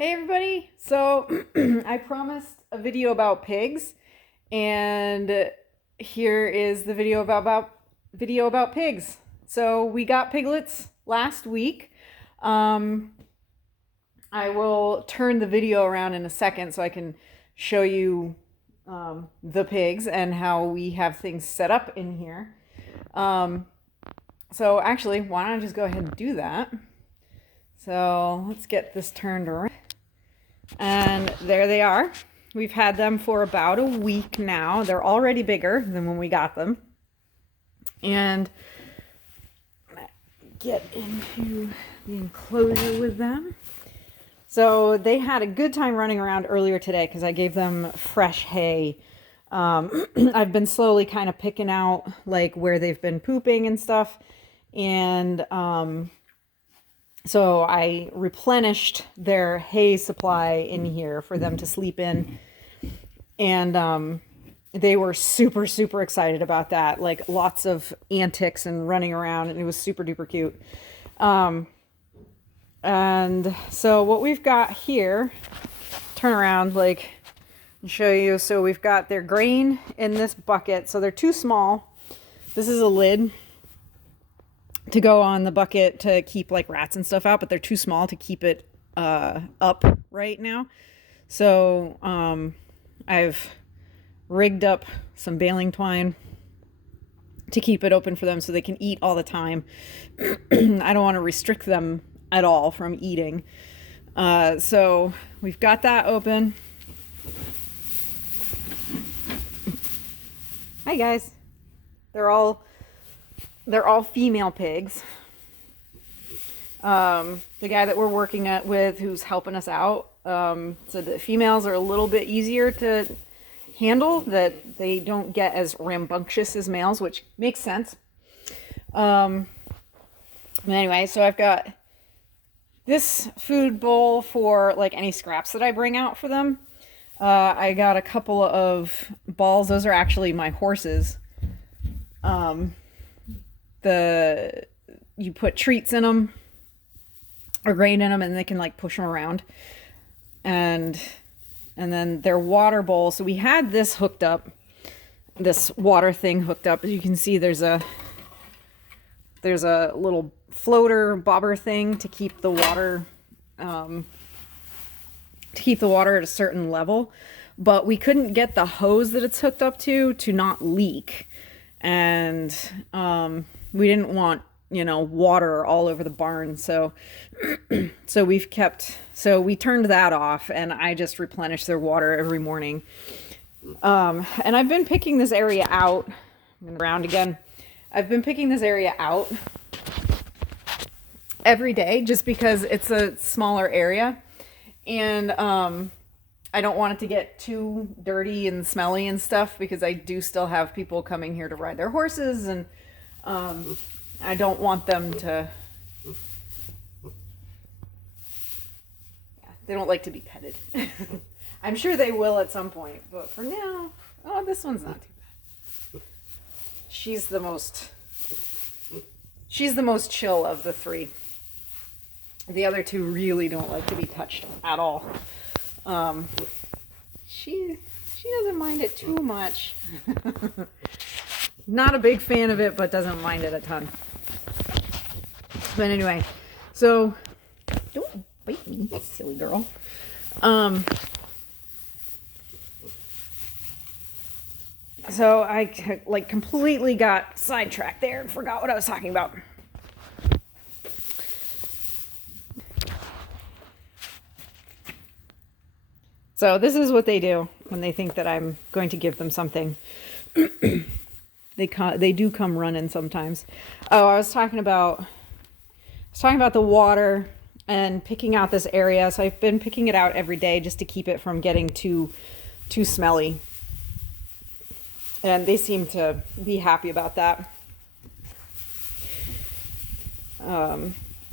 Hey everybody! So I promised a video about pigs, and here is the video about pigs. So we got piglets last week. Um, I will turn the video around in a second so I can show you the pigs and how we have things set up in here. So actually, why don't I just go ahead and do that? So let's get this turned around. And there they are. We've had them for about a week now. They're already bigger than when we got them. And get into the enclosure with them. So they had a good time running around earlier today because I gave them fresh hay. I've been slowly kind of picking out like where they've been pooping and stuff. And so I replenished their hay supply in here for them to sleep in. And they were super, super excited about that. Like lots of antics and running around, and it was super duper cute. And so what we've got here, turn around like and show you. So we've got their grain in this bucket. So they're too small. This is a lid to go on the bucket to keep like rats and stuff out, but they're too small to keep it up right now. So I've rigged up some baling twine to keep it open for them so they can eat all the time. I don't want to restrict them at all from eating. So we've got that open. Hi guys. They're all female pigs. The guy that we're working with who's helping us out, so the females are a little bit easier to handle, that they don't get as rambunctious as males, which makes sense. Anyway, so I've got this food bowl for like any scraps that I bring out for them. I got a couple of balls. Those are actually my horses. You put treats in them or grain in them, and they can like push them around. And then their water bowl. So we had this hooked up, this water thing hooked up. As you can see, there's a little floater bobber thing to keep the water at a certain level, but we couldn't get the hose that it's hooked up to not leak. And we didn't want, water all over the barn. So we turned that off, and I just replenish their water every morning. And I've been picking this area out. I'm going around again. I've been picking this area out every day just because it's a smaller area. And I don't want it to get too dirty and smelly and stuff, because I do still have people coming here to ride their horses, and I don't want them to, they don't like to be petted. I'm sure they will at some point, but for now, this one's not too bad. She's the most chill of the three. The other two really don't like to be touched at all. She doesn't mind it too much. Not a big fan of it, but doesn't mind it a ton. But anyway, so don't bite me, silly girl. So I like completely got sidetracked there and forgot what I was talking about. So this is what they do when they think that I'm going to give them something. They do come running sometimes. Oh, I was talking about the water and picking out this area. So I've been picking it out every day just to keep it from getting too smelly. And they seem to be happy about that.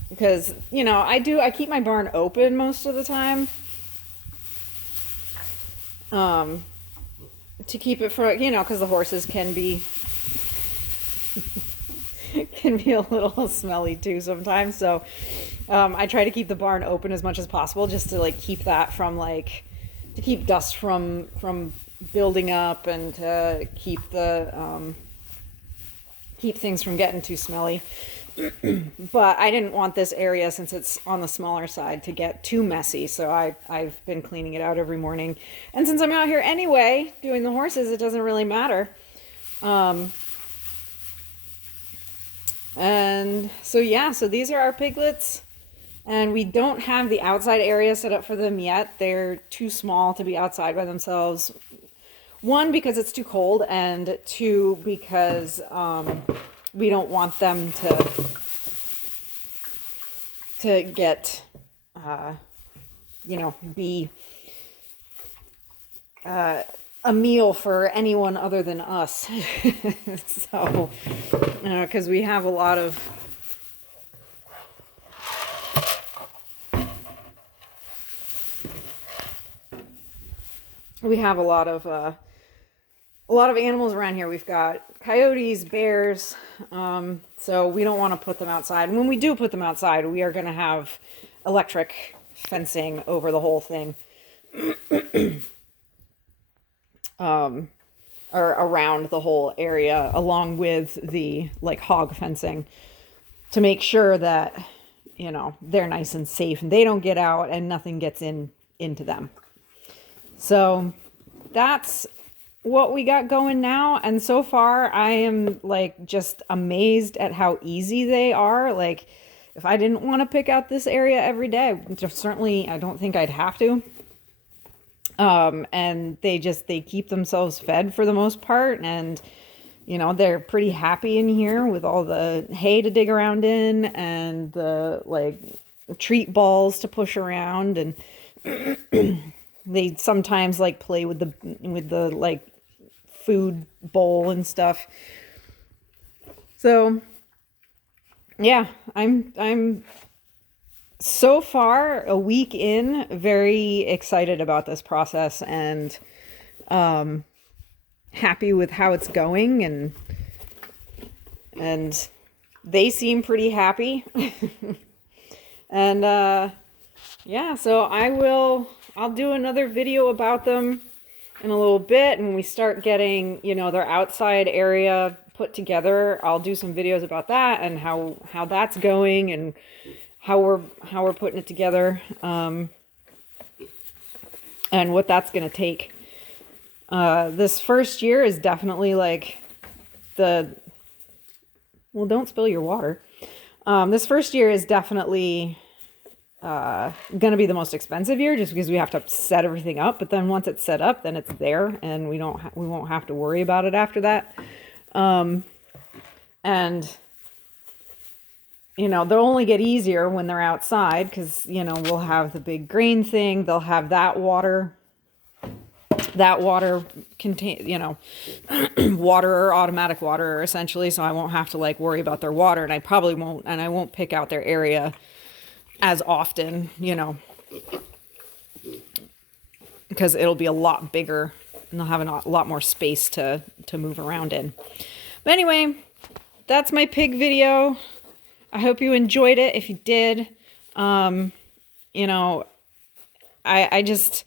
Because, I keep my barn open most of the time. To keep it for, because the horses can be a little smelly too sometimes. So I try to keep the barn open as much as possible just to like keep that from like, to keep dust from building up and to keep the, keep things from getting too smelly. But I didn't want this area, since it's on the smaller side, to get too messy. So I've been cleaning it out every morning. And since I'm out here anyway doing the horses, it doesn't really matter. And so, yeah, so these are our piglets. And we don't have the outside area set up for them yet. They're too small to be outside by themselves. One, because it's too cold, and two, because we don't want them to get, you know, be a meal for anyone other than us. So, because we have a lot of animals around here. We've got coyotes, bears, so we don't want to put them outside. And when we do put them outside, we are going to have electric fencing over the whole thing, or around the whole area, along with the like hog fencing, to make sure that, you know, they're nice and safe and they don't get out and nothing gets into them. So that's what we got going now. And so far I am like just amazed at how easy they are. Like, if I didn't want to pick out this area every day, certainly I don't think I'd have to. And they keep themselves fed for the most part. And, you know, they're pretty happy in here with all the hay to dig around in and the like treat balls to push around. And they sometimes like play with the like food bowl and stuff. So yeah, I'm so far, a week in, very excited about this process and happy with how it's going, and they seem pretty happy. And yeah, so I'll do another video about them in a little bit, and when we start getting, you know, their outside area put together, I'll do some videos about that and how that's going and how we're putting it together, and what that's going to take. This first year is definitely like don't spill your water. This first year is definitely going to be the most expensive year, just because we have to set everything up. But then once it's set up, then it's there, and we won't have to worry about it after that. And you know, they'll only get easier when they're outside, because, you know, we'll have the big grain thing. They'll have that water contain, you know, water or automatic water essentially. So I won't have to like worry about their water, and I won't pick out their area as often, you know, because it'll be a lot bigger and they'll have a lot more space to move around in. But anyway, that's my pig video. I hope you enjoyed it. If you did, you know, I just,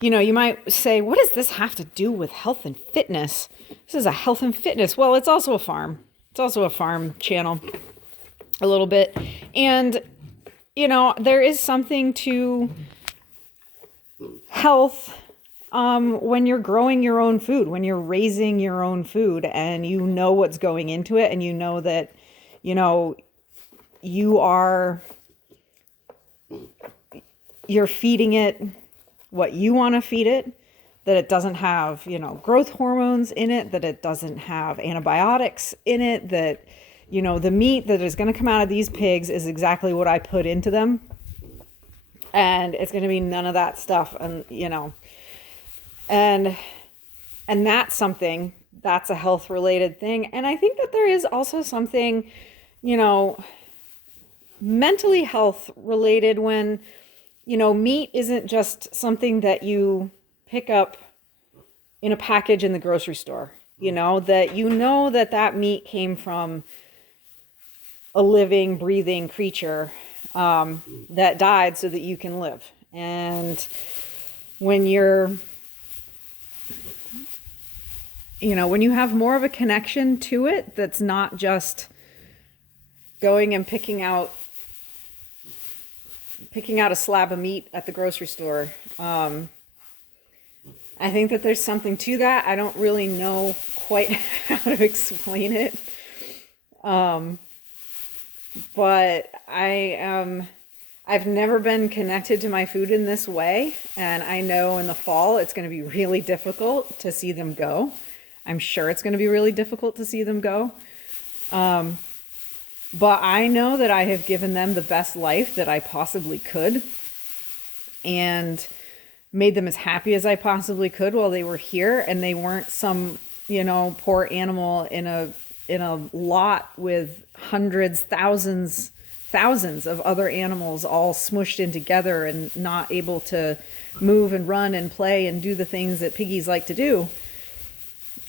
you know, you might say, what does this have to do with health and fitness? This is a health and fitness. Well, it's also a farm. It's also a farm channel a little bit. And, you know, there is something to health when you're growing your own food, when you're raising your own food, and you know what's going into it, and you know that, you know, you're feeding it what you want to feed it, that it doesn't have, you know, growth hormones in it, that it doesn't have antibiotics in it, that, you know, the meat that is going to come out of these pigs is exactly what I put into them. And it's going to be none of that stuff. And, you know, and that's something, that's a health related thing. And I think that there is also something, you know, mentally health related when, you know, meat isn't just something that you pick up in a package in the grocery store, you know that meat came from a living, breathing creature, that died so that you can live. And when you're, when you have more of a connection to it, that's not just going and picking out a slab of meat at the grocery store. I think that there's something to that. I don't really know quite how to explain it. But I've never been connected to my food in this way. And I know in the fall, it's going to be really difficult to see them go. I'm sure it's going to be really difficult to see them go. But I know that I have given them the best life that I possibly could and made them as happy as I possibly could while they were here. And they weren't some, poor animal in a lot with hundreds, thousands of other animals all smushed in together and not able to move and run and play and do the things that piggies like to do.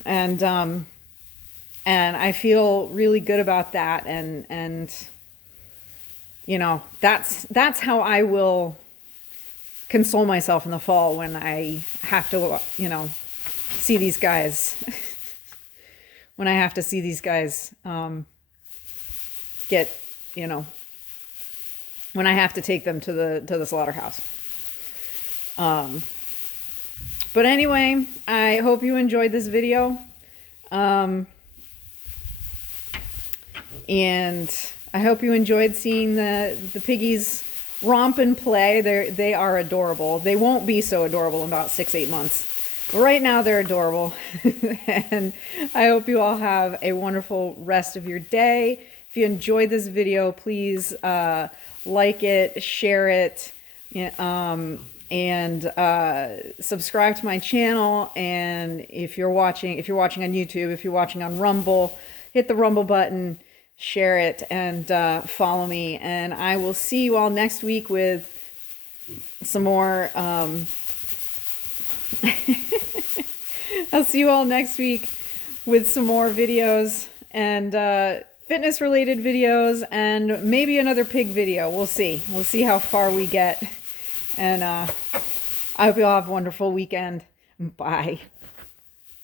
And I feel really good about that. And that's how I will console myself in the fall when I have to, see these guys, when I have to see these guys, get, when I have to take them to the slaughterhouse. But anyway, I hope you enjoyed this video. And I hope you enjoyed seeing the piggies romp and play. They are adorable. They won't be so adorable in about 6-8 months. But right now they're adorable. And I hope you all have a wonderful rest of your day. If you enjoyed this video, please like it, share it, and subscribe to my channel. And if you're watching on YouTube, if you're watching on Rumble, hit the Rumble button, share it, and follow me. And I will see you all next week with some more. I'll see you all next week with some more videos and fitness related videos and maybe another pig video. We'll see. We'll see how far we get. And I hope you all have a wonderful weekend. Bye.